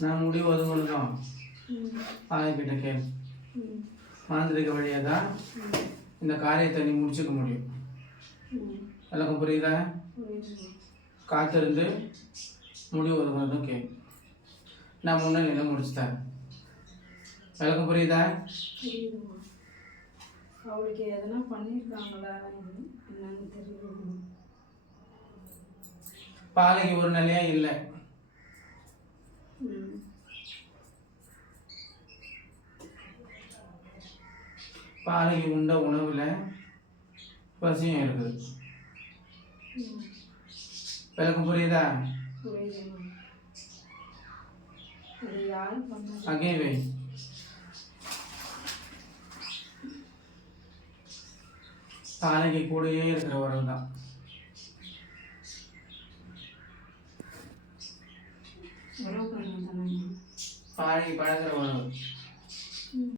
நான் முடிவு ஒதுங்கணும் பாலகிட்ட கேள். மாந்திரிக வழியாக தான் இந்த காரியத்தை நீ முடிச்சுக்க முடியும். விளக்கம் புரியுதா? காத்திருந்து முடிவு ஒதுங்கினதும் கேள். நான் முன்னிலையில் முடிச்சு தரேன் விளக்கம் புரியுதா? அவளுக்கு எதனா பண்ணியிருக்காங்களா என்னன்னு தெரியல. பாலைக்கு ஒரு நிலையா இல்லை. பாலைக்கு உண்ட உணவில் பசியும் இருக்குது விளக்கம் புரியுதா? புரியுதும்மா அது யார் பண்ணது அங்கே வை பாலைக்கு கூடயே இருக்கிற உறவு தான். உறவு பண்ண